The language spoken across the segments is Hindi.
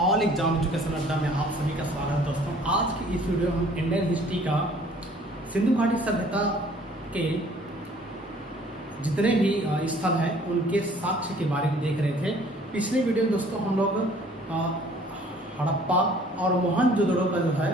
ऑल एग्जाम एजुकेशन अड्डा में आप सभी का स्वागत है दोस्तों। आज की इस वीडियो में हम इंडियन हिस्ट्री का सिंधु घाटी सभ्यता के जितने भी स्थल हैं उनके साक्ष्य के बारे में देख रहे थे। पिछले वीडियो में दोस्तों हम लोग हड़प्पा और मोहनजोदड़ो का जो है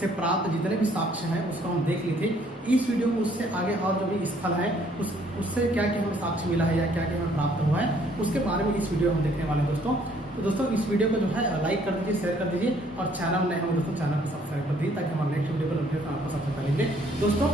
से प्राप्त जितने भी साक्ष्य हैं उसको हम देख लिए थे। इस वीडियो में उससे आगे और जो भी स्थल हैं उससे क्या क्या हमें साक्ष्य मिला है या क्या क्या हमें प्राप्त हुआ है उसके बारे में इस वीडियो में हम देखने वाले हैं दोस्तों। तो दोस्तों इस वीडियो को जो है लाइक कर दीजिए, शेयर कर दीजिए और चैनल नए हम दोस्तों चैनल को सब्सक्राइब कर दीजिए ताकि हमारे नेक्स्ट वीडियो को नोटिफिकेशन आपको सबसे पहले मिले। दोस्तों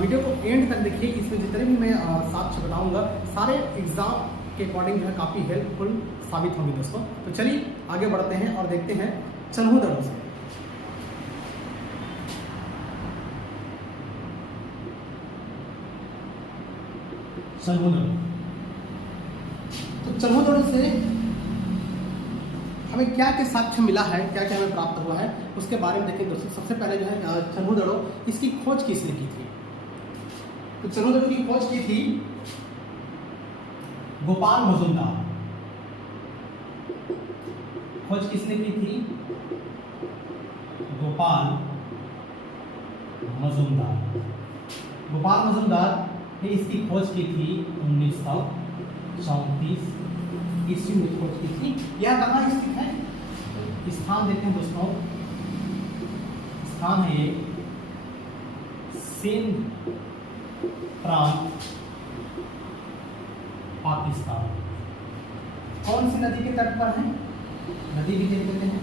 वीडियो को एंड तक देखिए, इसमें जितने भी मैं साक्ष्य बताऊंगा सारे एग्जाम के अकॉर्डिंग जो है काफ़ी हेल्पफुल साबित होंगे दोस्तों। तो चलिए आगे बढ़ते हैं और देखते हैं चन्हूदड़ों से। तो चन्हूदड़ों से हमें क्या क्या साक्ष्य मिला है, क्या क्या हमें प्राप्त हुआ है उसके बारे में देखें दोस्तों। सबसे पहले जो है चन्हूदड़ों, इसकी खोज किसने की थी? तो चन्हूदड़ों की खोज की थी गोपाल मजुमदार। खोज किसने की थी? गोपाल मजुमदार। गोपाल मजुमदार ने इसकी खोज की थी 1934 ईस्वी में खोज की थी। यह कहाँ स्थित है? स्थान देखते हैं दोस्तों, स्थान है ये सिंध प्रांत पाकिस्तान। कौन सी नदी के तट पर है? नदी भी देख लेते हैं,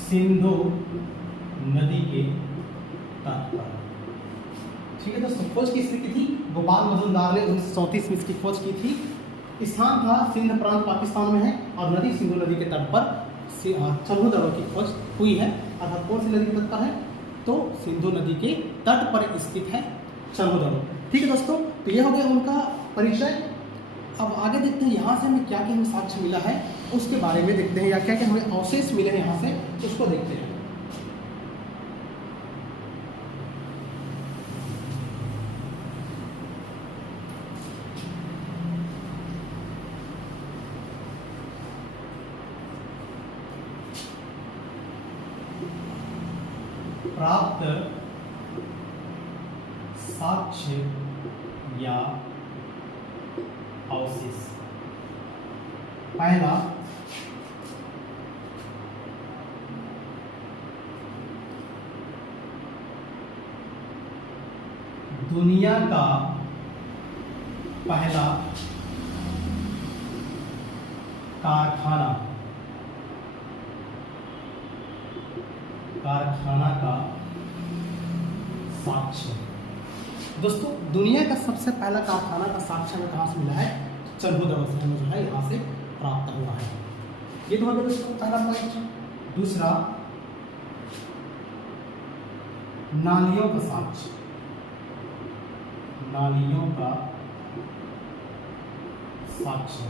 सिंधु नदी के तट पर। ठीक है दोस्तों, खोज किसने की थी? गोपाल मजुमदार ने 1934 में इसकी खोज की थी। स्थान था सिंध प्रांत पाकिस्तान में है और नदी सिंधु नदी के तट पर चन्हूदड़ों की खोज हुई है। अर्थात कौन सी नदी के तट पर है? तो सिंधु नदी के तट पर स्थित है चन्हूदड़ों। ठीक है दोस्तों, तो यह हो गया उनका परिचय। अब आगे देखते हैं यहाँ से हमें क्या क्या हमें साक्ष्य मिला है उसके बारे में देखते हैं, या क्या क्या हमें अवशेष मिले हैं यहाँ से उसको देखते हैं। प्राप्त साक्ष्य या अवशेष। पहला, दुनिया का पहला कारखाना का साक्ष्य। दोस्तों दुनिया का सबसे पहला कारखाना का साक्ष्य हमें कहाँ से मिला है? चन्हूदड़ों से हमें जो है यहाँ से प्राप्त हुआ है। ये तो हमें दोस्तों पहला पॉइंट। दूसरा, नालियों का साक्ष्य। नालियों का साक्ष्य,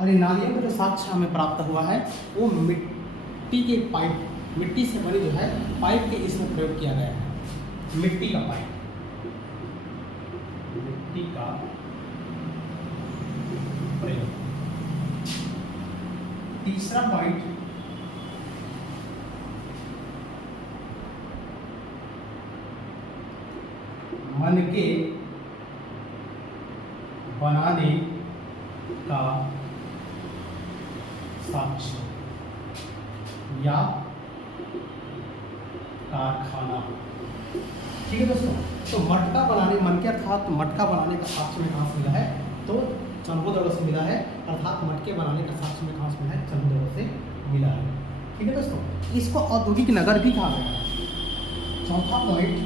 और ये नालियों का जो साक्ष्य हमें प्राप्त हुआ है वो मिट्टी के पाइप, मिट्टी से बनी जो है पाइप के इसमें प्रयोग किया गया है। मिट्टी का पाइप, मिट्टी का प्रयोग। तीसरा पॉइंट, मनके बनाने का साक्ष्य या कारखाना। ठीक है दोस्तों, तो मटका बनाने, मनके अर्थात मटका बनाने का साक्ष्य में कहाँ से मिला है? तो चन्हूदड़ों से मिला है। अर्थात मटके बनाने का साक्ष्य में कहाँ से मिला है? चन्हूदड़ों से मिला है। ठीक है दोस्तों, इसको औद्योगिक नगर भी कहा गया है। चौथा पॉइंट,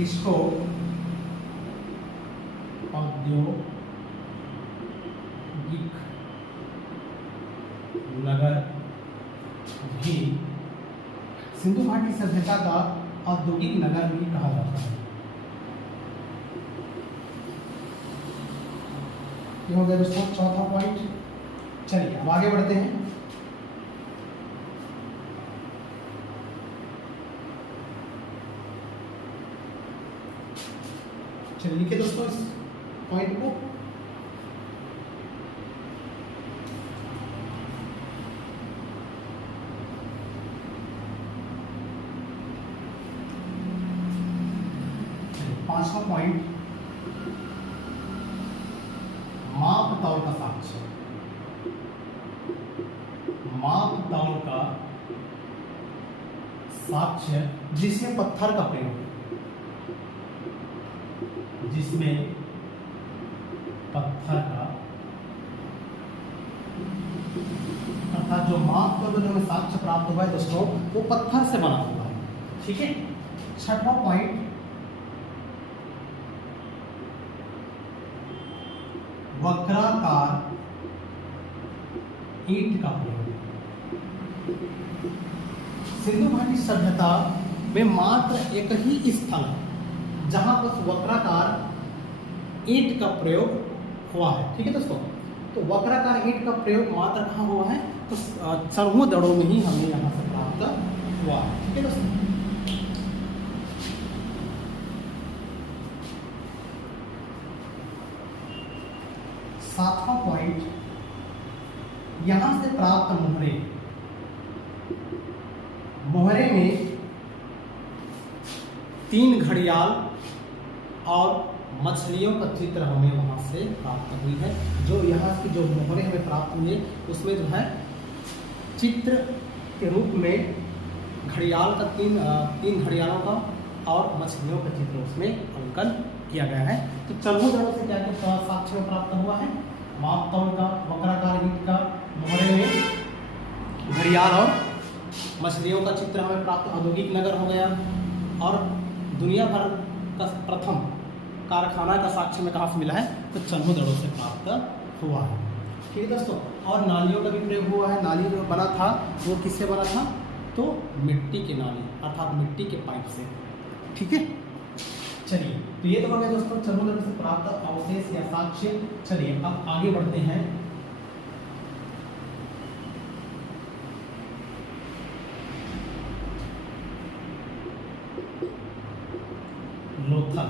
इसको औद्योगिक नगर भी, सिंधु घाटी सभ्यता का औद्योगिक नगर भी कहा जाता है। ये हो गया दोस्तों चौथा पॉइंट। चलिए अब आगे बढ़ते हैं। चलिए लिखिए दोस्तों पॉइंट को। पांचवा पॉइंट, माप तौल का साक्ष्य। माप तौल का साक्ष्य जिसमें पत्थर का प्रयोग, जिसमें पत्थर का, अर्थात जो माप तौल जो हमें साक्ष्य प्राप्त हुआ है दोस्तों वो पत्थर से बना हुआ है। ठीक है। छठवां पॉइंट, वक्राकार ईंट का प्रयोग। सिंधु घाटी सभ्यता में मात्र एक ही स्थल है जहां पर वक्राकार ईंट का प्रयोग हुआ है। ठीक है दोस्तों, तो वक्राकार ईंट का प्रयोग मात्र कहाँ हुआ है, तो चरमोदड़ो में ही हमें यहाँ से प्राप्त हुआ है। ठीक है दोस्तों, सातवां पॉइंट, यहां से प्राप्त मोहरे। मोहरे में 3 घड़ियाल और मछलियों का चित्र हमें वहां से प्राप्त हुई है। जो यहाँ की जो मोहरे हमें प्राप्त हुई है उसमें जो है चित्र के रूप में घड़ियाल का तीन घड़ियालों का और मछलियों का चित्र उसमें अंकन किया गया है। तो चरमोदड़ों से क्या क्या साक्ष्य में प्राप्त हुआ है, माप तौल का, वक्राकार ईंट का, मोहरे में घड़ियाल और मछलियों का चित्र हमें प्राप्त, औद्योगिक नगर हो गया, और दुनिया भर का प्रथम कारखाना का साक्ष्य में कहाँ से मिला है, तो चरमोदड़ों से प्राप्त हुआ है। ठीक है दोस्तों, और नालियों का भी प्रयोग हुआ है। नाली जो बना था वो किससे बना था, तो मिट्टी की नाली अर्थात मिट्टी के पाइप से। ठीक है, चलिए तो ये तो हो गया दोस्तों चरमोदड़ों से प्राप्त अवशेष या साक्ष्य। चलिए अब आगे बढ़ते हैं। लोथल।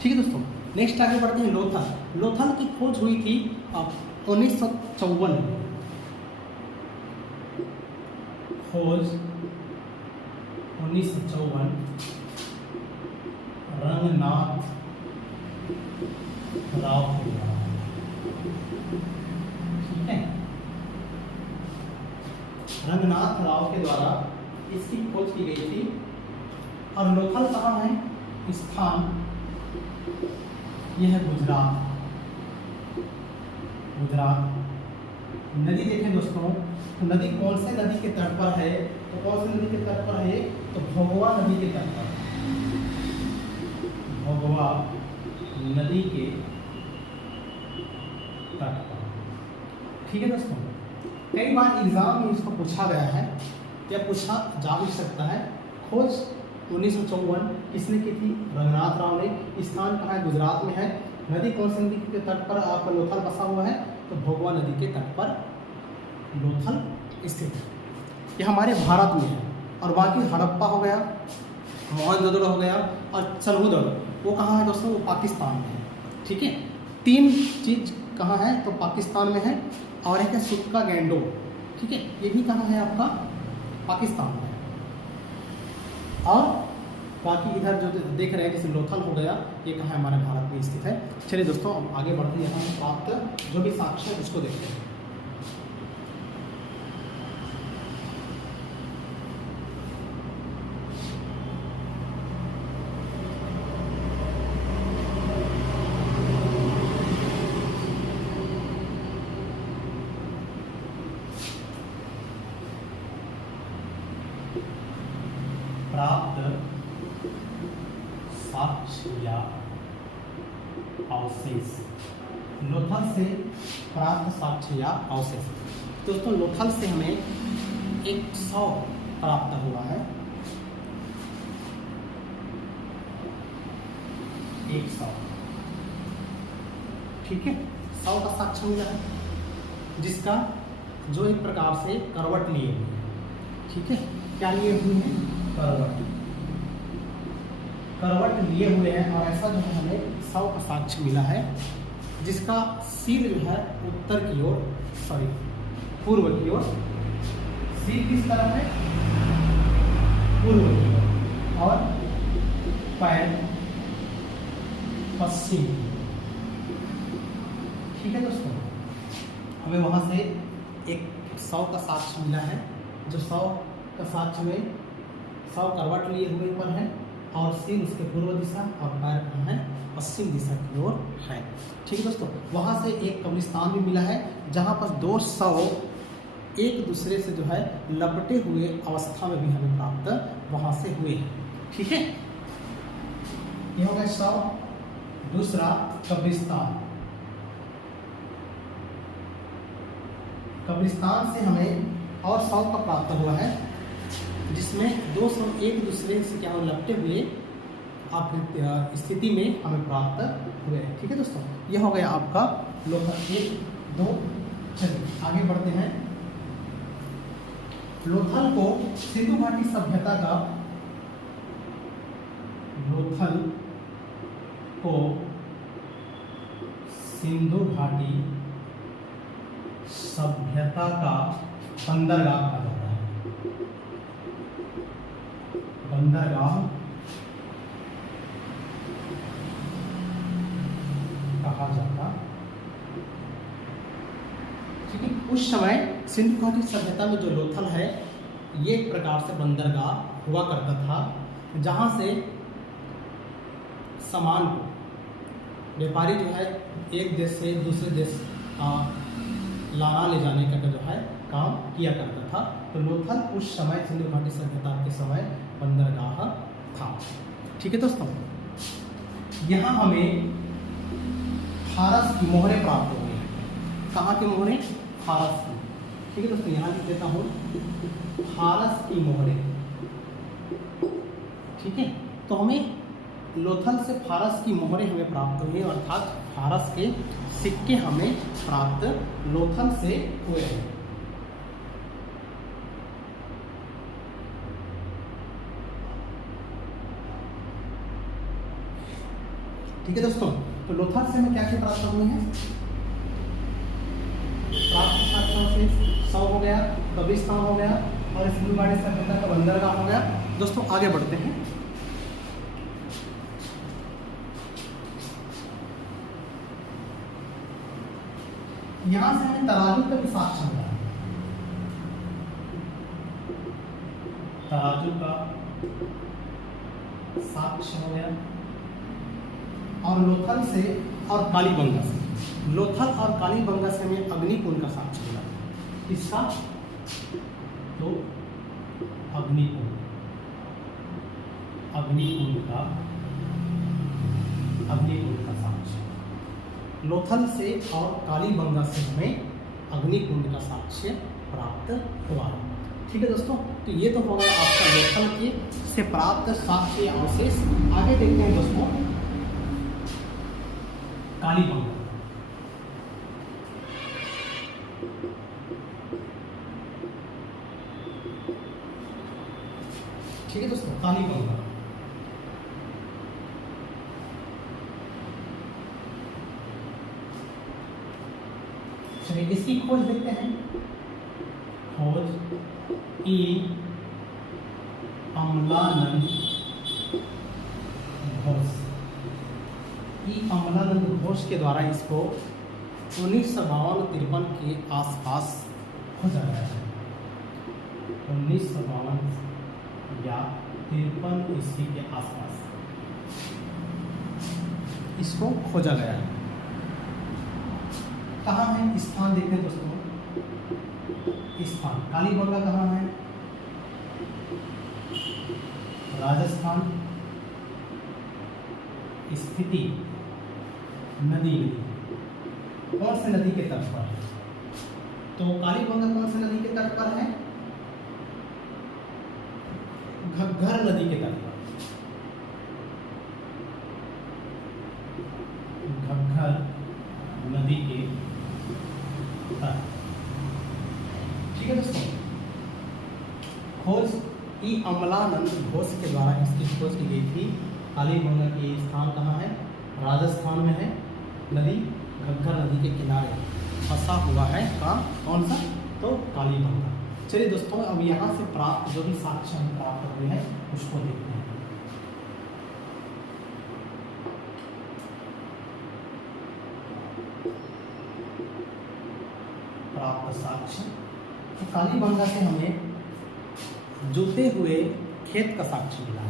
ठीक है दोस्तों, नेक्स्ट आगे बढ़ते हैं लोथल। लोथल की खोज हुई थी 1954 में। खोज 1954 रंगनाथ राव के द्वारा। ठीक है, रंगनाथ राव के द्वारा इसकी खोज की गई थी। और लोथल कहाँ है, स्थान यह है गुजरात। गुजरात नदी देखें दोस्तों, तो नदी कौन से नदी के तट पर है, तो कौन सी नदी के तट पर है, तो भोगवा नदी के तट पर। भोगवा नदी के तट पर। ठीक है दोस्तों, कई बार एग्जाम में इसको पूछा गया है या पूछा जा भी सकता है। खोज 1954 किसने की थी, रंगनाथ राव ने। स्थान कहाँ है, गुजरात में है। नदी कौन सी नदी के तट पर आपका लोथल बसा हुआ है, तो भोगवा नदी के तट पर लोथल स्थित है। ये हमारे भारत में है। और बाकी हड़प्पा हो गया, मोहनजोदड़ो हो गया, और चरमोदड़ो वो कहाँ है दोस्तों, वो पाकिस्तान में है। ठीक है, 3 चीज कहाँ है, तो पाकिस्तान में है। और एक है सुक्का गैंडो। ठीक है, ये भी कहाँ है आपका, पाकिस्तान में है। और बाकी इधर जो देख रहे हैं जैसे लोथल हो गया, ये कहाँ है, हमारे भारत में स्थित है। चलिए दोस्तों अब आगे बढ़ते हैं, यहाँ से प्राप्त जो भी साक्ष्य है उसको देखते हैं। प्राप्त साक्ष्य या अवशेष। लोथल से प्राप्त साक्ष्य या अवशेष। दोस्तों लोथल से हमें 100 प्राप्त हुआ है। 100, ठीक है, 100 का साक्ष्य मिला है, जिसका जो एक प्रकार से करवट लिए हुए है। ठीक है, क्या लिए हुए हैं? करवट। करवट लिए हुए हैं और ऐसा जो है हमें 100 का साक्ष्य मिला है, जिसका सिर जो है उत्तर की ओर, सॉरी पूर्व की ओर, सिर किस तरफ है? पूर्व की ओर, और पैर पश्चिम। ठीक है दोस्तों, हमें वहां से एक 100 का साक्ष्य मिला है, जो 100 का साक्ष्य में 100 करवट लिए हुए पर है और सिर उसके पूर्व दिशा और पैर कहाँ है? पश्चिम दिशा की ओर है। ठीक है दोस्तों, वहां से एक कब्रिस्तान भी मिला है जहां पर 2 शव एक दूसरे से जो है लपटे हुए अवस्था में भी हमें प्राप्त वहां से हुए हैं। ठीक है, ये हो गया शव। दूसरा कब्रिस्तान। कब्रिस्तान से हमें और शव का प्राप्त हुआ है, जिसमें 2 शव एक दूसरे से क्या लपटे हुए स्थिति में हमें प्राप्त हुए हैं। ठीक है दोस्तों, यह हो गया आपका लोथल 1, 2। चलिए आगे बढ़ते हैं। लोथल को सिंधु घाटी सभ्यता का, लोथल को सिंधु घाटी सभ्यता का बंदरगाह कहा जाता है। बंदरगाह कहा जाता। ठीक है, उस समय सिंधु घाटी सभ्यता में जो लोथल है, ये एक प्रकार से बंदरगाह हुआ करता था, जहां से सामान को व्यापारी जो है एक देश से दूसरे देश लाना ले जाने का जो है काम किया करता था। तो लोथल उस समय सिंधु घाटी सभ्यता के समय बंदरगाह था। ठीक है दोस्तों, यहाँ हमें फारस की मोहरें प्राप्त हो गई। कहाँ की मोहरें? फारस की। ठीक है दोस्तों, यहाँ लिख देता हूँ फारस की मोहरें। ठीक है, तो हमें लोथल से फारस की मोहरें हमें प्राप्त हुई, अर्थात फारस के सिक्के हमें प्राप्त लोथल से हुए हैं। ठीक है दोस्तों, तो लोथल से हमें क्या क्या प्राप्त हुए हैं? प्राप्त साक्ष्यों से 100 हो गया, कब्रिस्तान हो गया और सिंधु घाटी सभ्यता का बंदरगाह हो गया। दोस्तों आगे बढ़ते हैं। यहां से हमें तराजू का भी साक्ष्य मिला है। तराजू का साक्ष्य हो गया, और लोथल से और कालीबंगा से, लोथल और कालीबंगा से हमें अग्निकुंड का साक्ष्य मिला। किसका? तो अग्निकुंड, अग्निकुंड का साक्ष्य। लोथल से और कालीबंगा से हमें अग्निकुंड का साक्ष्य प्राप्त हुआ। ठीक है दोस्तों, तो ये तो हो गया आपका लोथल के से प्राप्त साक्ष्य अवशेष। आगे देखते हैं दोस्तों कालीबंगा। ठीक है दोस्तों, कालीबंगा। चलिए इसकी खोज देखते हैं। खोज ई अमलानंद घोष। ई अमलानंद घोष के द्वारा इसको 1952-53 के आसपास खोजा गया है। 1952 या 53 ईस्वी के आसपास इसको खोजा गया है। कहाँ है स्थान देखते हैं दोस्तों। स्थान कालीबंगा कहाँ है? राजस्थान। स्थिति नदी, कौन से नदी के तट पर है? तो कालीबंगा कौन से नदी के तट पर है? घग्गर नदी के तट पर। घग्गर नदी के तट। ठीक है दोस्तों, खोज ई अमलानंद घोष के द्वारा इसकी खोज की गई थी। कालीबंगा की स्थान कहाँ है? राजस्थान में है। नदी घग्गर नदी के किनारे फंसा हुआ है। कौन सा? तो कालीबंगा। चलिए दोस्तों, अब यहाँ से प्राप्त जो भी साक्ष्य हम प्राप्त हुए हैं उसको देखते हैं। प्राप्त साक्ष्य, तो कालीबंगा से हमें जुते हुए खेत का साक्ष्य मिला है।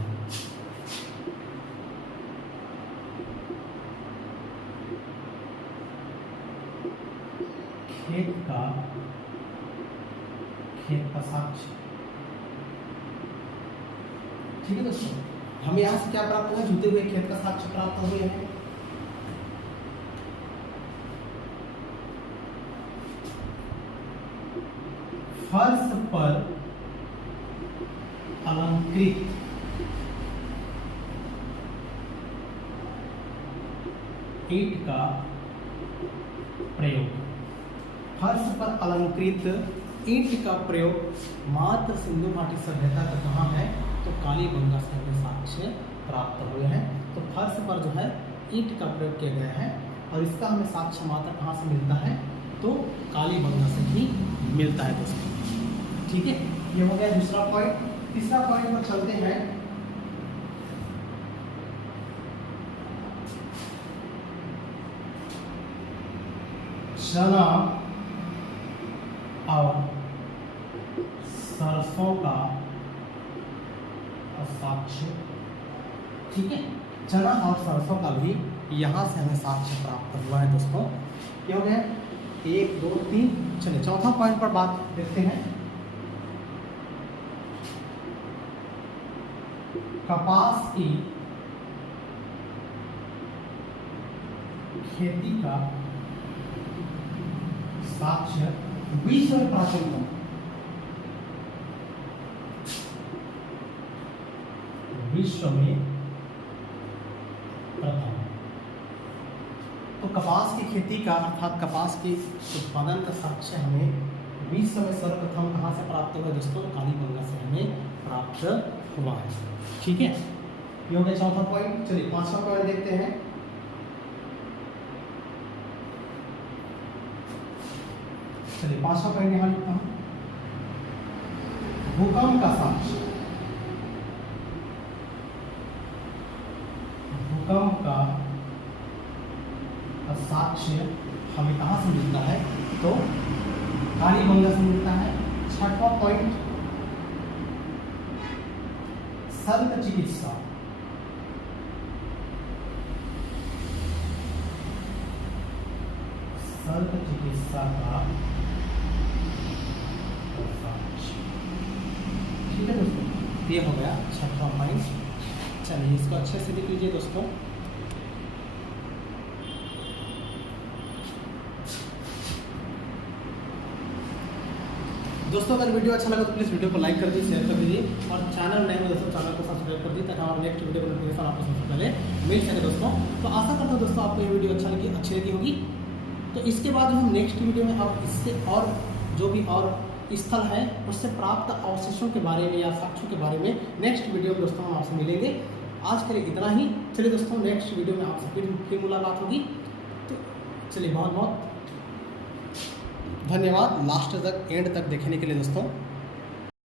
खेत का साक्ष्य, ठीक है दोस्तों। हमें यहां से क्या प्राप्त हुआ? जुते हुए खेत का साक्ष्य प्राप्त हुए हैं। फर्श पर अलंकृत ईंट का प्रयोग। फर्श पर अलंकृत ईंट का प्रयोग मात्र सिंधु घाटी सभ्यता का कहाँ है? तो कालीबंगा से हमें साक्ष्य प्राप्त हुए हैं। तो फर्श पर जो है ईंट का प्रयोग किया गया है और इसका हमें साक्ष्य मात्र कहाँ से मिलता है? तो कालीबंगा से ही मिलता है दोस्तों। ठीक है, ये हो गया दूसरा पॉइंट। तीसरा पॉइंट पर चलते हैं। चना और सरसों का साक्ष्य। ठीक है, चना और सरसों का भी यहां से हमें साक्ष्य प्राप्त हुआ है दोस्तों। ये हो गया 1 2 3। चलिए चौथा पॉइंट पर बात देखते हैं। कपास की खेती का साक्ष्य विश्व में प्राचीन है। विश्व में प्रथम। तो कपास की खेती का अर्थात कपास के उत्पादन का साक्ष्य हमें विश्व में सर्वप्रथम कहाँ से प्राप्त हुआ दोस्तों? कालीबंगा से हमें प्राप्त हुआ है। ठीक है, ये हो गया चौथा पॉइंट। चलिए पांचवा पॉइंट देखते हैं। चलिए पांचवा पॉइंट यहां लिखता हूं। भूकंप का साक्ष्य। भूकंप का साक्ष्य हमें कहां से मिलता है? तो कालीबंगा से मिलता है। छठवां पॉइंट, शल्य चिकित्सा। शल्य चिकित्सा का साक्ष्य। ठीक है दोस्तों, ये हो गया छठवां पॉइंट। चलिए इसको अच्छे से लिख लीजिए दोस्तों। दोस्तों अगर वीडियो अच्छा लगा तो प्लीज़ वीडियो को लाइक कर दीजिए, शेयर कर दीजिए और चैनल नए में दोस्तों चैनल को सब्सक्राइब कर दीजिए ताकि हमारे नेक्स्ट वीडियो का नोटिफिकेशन आपको सबसे पहले मिल सके दोस्तों। तो आशा करता हूँ दोस्तों आपको ये वीडियो अच्छी लगी होगी। तो इसके बाद हम नेक्स्ट वीडियो में अब इससे और जो भी और स्थल है उससे प्राप्त अवशेषों के बारे में या साक्ष्यों के बारे में नेक्स्ट वीडियो में दोस्तों हम आपसे मिलेंगे। आज के लिए इतना ही। चलिए दोस्तों नेक्स्ट वीडियो में आपसे फिर मुलाकात होगी। तो चलिए बहुत बहुत धन्यवाद लास्ट तक एंड तक देखने के लिए दोस्तों।